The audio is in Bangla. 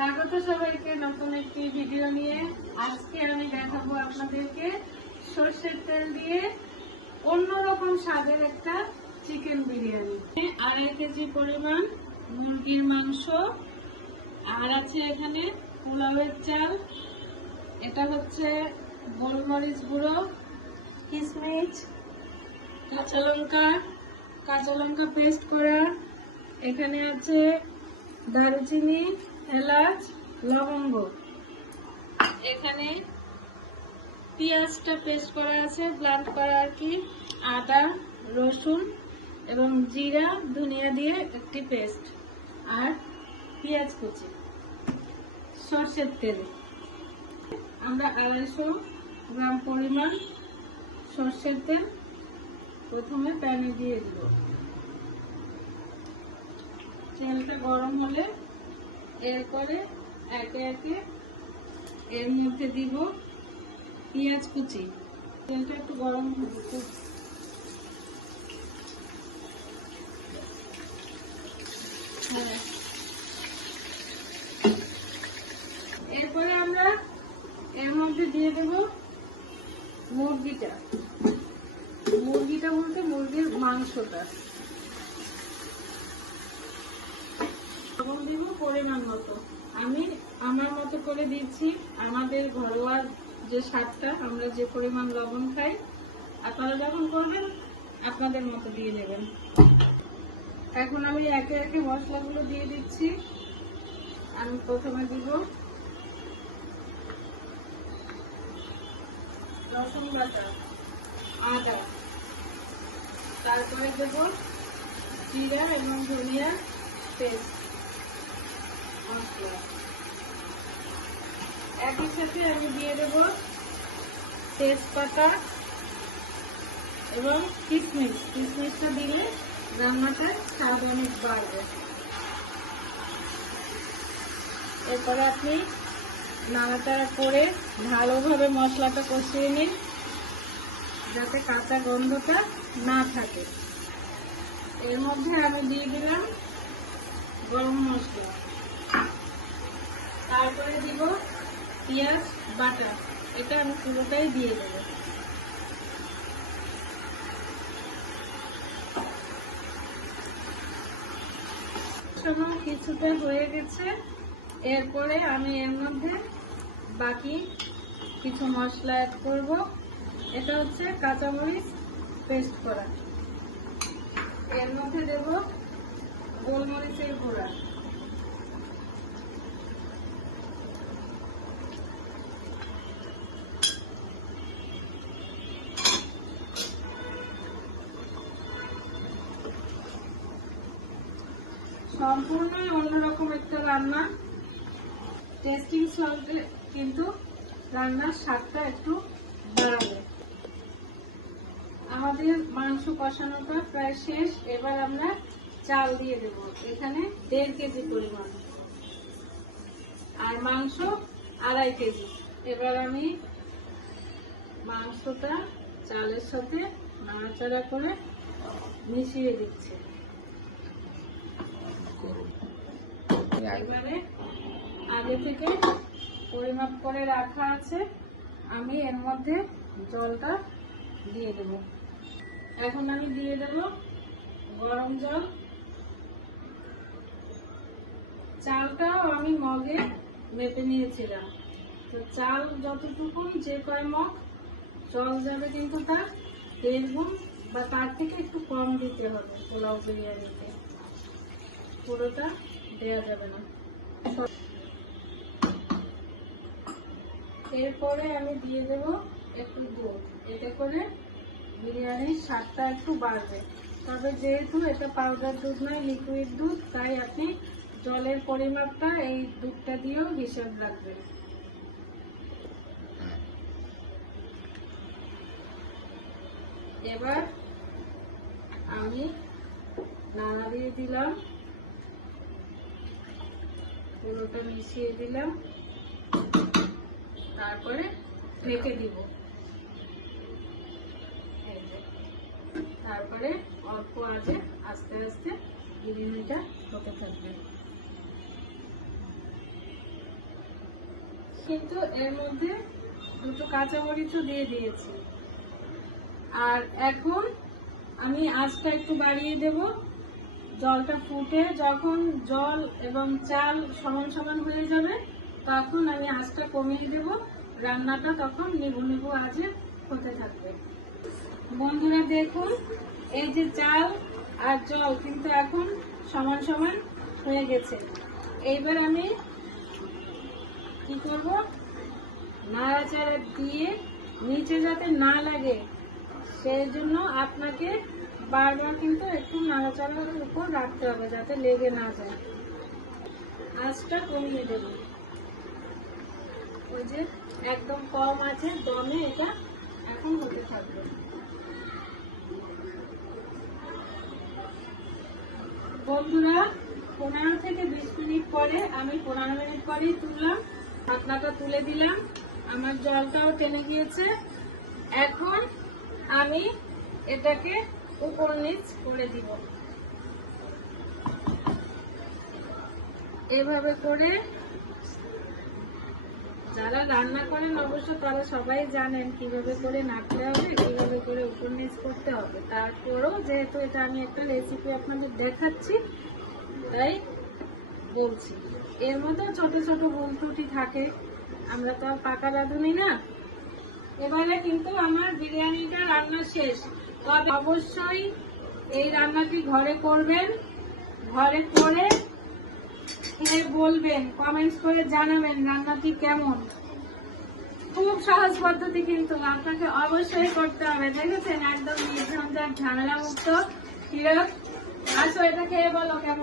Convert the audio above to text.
স্বাগত সবাইকে নতুন একটি ভিডিও নিয়ে। আজকে আমি দেখাবো আপনাদেরকে সরষের তেল দিয়ে অন্যরকম স্বাদের একটা চিকেন বিরিয়ানি। 2.5 কেজি পরিমাণ মুরগির মাংস, আর আছে এখানে পোলাওয়ের চাল, এটা হচ্ছে গোলমরিচ গুঁড়ো, কিশমিশ, কাঁচা লঙ্কা পেস্ট করা, এখানে আছে দারুচিনি, এলাচ, লবঙ্গ, এখানে পেঁয়াজটা পেস্ট করা আছে, ব্লেন্ড করা আর কি, আদা, রসুন এবং জিরা ধনিয়া দিয়ে একটি পেস্ট, আর পেঁয়াজ কুচি। সরষের তেল আমরা 250 গ্রাম পরিমাণ সরষের তেল প্রথমে প্যানে দিয়ে দিব। তেলটা গরম হলে এরপরে একে একে এর মধ্যে দিব পেঁয়াজ কুচি। তেলটা একটু গরম হবে, এরপরে আমরা এর মধ্যে দিয়ে দেব মুরগিটা বলতে মুরগির মাংসটা। লবণ দিব পরিমাণ মতো, আমি আমার মতো করে দিচ্ছি। আমাদের ঘরোয়া যে স্বাদটা, আমরা যে পরিমাণ লবণ খাই, আপনারা যখন করবেন আপনাদের মতো দিয়ে দেবেন। এখন আমি একে একে মশলাগুলো দিয়ে দিচ্ছি। আমি প্রথমে দিব রসুন বাটা, আদা, তারপরে দেব জিরা এবং ধনিয়া পেস্ট মশলা। একই সাথে আমি দিয়ে দেব তেজপাতা এবং কিশমিশটা দিলে রান্নাটার স্বাদ অনেক বাড়বে। এরপরে আপনি নাড়াচাড়া করে ভালোভাবে মশলাটা কষিয়ে নিন, যাতে কাঁচা গন্ধটা না থাকে। এর মধ্যে আমি দিয়ে দিলাম গরম মশলা, তারপরে দিব পেঁয়াজ বাটা, এটা আমি পুরোটাই দিয়ে দেব। সময় কিছুটা হয়ে গেছে, এরপরে আমি এর মধ্যে বাকি কিছু মশলা অ্যাড করব। এটা হচ্ছে কাঁচামরিচ পেস্ট করা, এর মধ্যে দেব গোলমরিচের গুঁড়া, সম্পূর্ণই অন্যরকম একটা রান্না। টেস্টিং সল্টে কিন্তু রান্নার স্বাদটা একটু বাড়াবে। আমাদের মাংস কষানোটা প্রায় শেষ, এবার আমরা চাল দিয়ে দেব। এখানে 1.5 কেজি পরিমাণ, আর মাংস 2.5 কেজি। এবার আমি মাংসটা চালের সাথে নাড়াচাড়া করে মিশিয়ে দিচ্ছি। এবারে আগে থেকে পরিমাপ করে রাখা আছে, আমি এর মধ্যে জলটা দিয়ে দেব। এখন আমি দিয়ে দেব গরম জল। চালটাও আমি মগে মেপে নিয়েছিলাম, তো চাল যতটুকু যে কয় মগ জল যাবে, কিন্তু তার 1.5 গুণ বা তার থেকে একটু কম দিতে হবে। পোলাও বিরিয়ানিতে পুরোটা দেওয়া যাবে না। এরপরে আমি দিয়ে দেব একটু দুধ, এতে করে বিরিয়ানির স্বাদটা একটু বাড়বে। তবে যেহেতু এটা পাউডার দুধ নয়, লিকুইড দুধ, তাই আপনি জলের পরিমাপটা এই দুধটা দিয়েও হিসাব রাখবেন। এবার আমি নাড়া দিয়ে দিলাম, পুরোটা মিশিয়ে দিলাম, তারপরে ঢেকে দিব। তারপরে অল্প আঁচে আস্তে আস্তে বিরিয়ানিটা হতে থাকবে। কিন্তু এর মধ্যে দুটো কাঁচামরিচও দিয়ে দিয়েছি। আর এখন আমি আঁচটা একটু বাড়িয়ে দেব। জলটা ফুটে যখন জল এবং চাল সমান সমান হয়ে যাবে তখন আমি আঁচটা কমিয়ে দেব। রান্নাটা তখন নিভু নিভু আঁচে হতে থাকবে। বন্ধুরা দেখুন, এই যে চাল আর জল কিন্তু এখন সমান সমান হয়ে গেছে। এইবার আমি কি করব, নাড়াচাড়া দিয়ে নিচে যাতে না লাগে সেই জন্য আপনাকে বারবার কিন্তু একটু নাড়াচাড়ার উপর রাখতে হবে যাতে লেগে না যায়। আঁচটা কমিয়ে দেব। ওই যে একদম কম আছে দমে এটা এখন হতে থাকবে। বন্ধুরা 15 থেকে 20 মিনিট পরে আমি 15 মিনিট পরেই তুললাম, ঢাকনাটা তুলে দিলাম। আমার জলটাও টেনে গিয়েছে। এখন আমি এটাকে উপর নিচ করে দিব। এভাবে করে যারা রান্না করেন অবশ্য তারা সবাই জানেন কিভাবে করে নাড়তে হবে, কিভাবে করে উপর নিচ করতে হবে। তারপরেও যেহেতু এটা আমি একটা রেসিপি আপনাদের দেখাচ্ছি তাই বলছি। এর মধ্যে ছোট ছোট ভুল ত্রুটি থাকে, আমরা তো আর পাকা রাঁধুনি না। এবারে কিন্তু আমার বিরিয়ানিটা রান্না শেষ। তবে অবশ্যই এই রান্নাটি ঘরে করবেন, ঘরে করে বলবেন, কমেন্টস করে জানাবেন রান্নাটি কেমন। খুব সহজ পদ্ধতি, কিন্তু আপনাকে অবশ্যই করতে হবে। দেখেছেন একদম নির্ঝঞ্ঝাট ঝামেলা মুক্ত। আসো এটা খেয়ে বলো কেমন।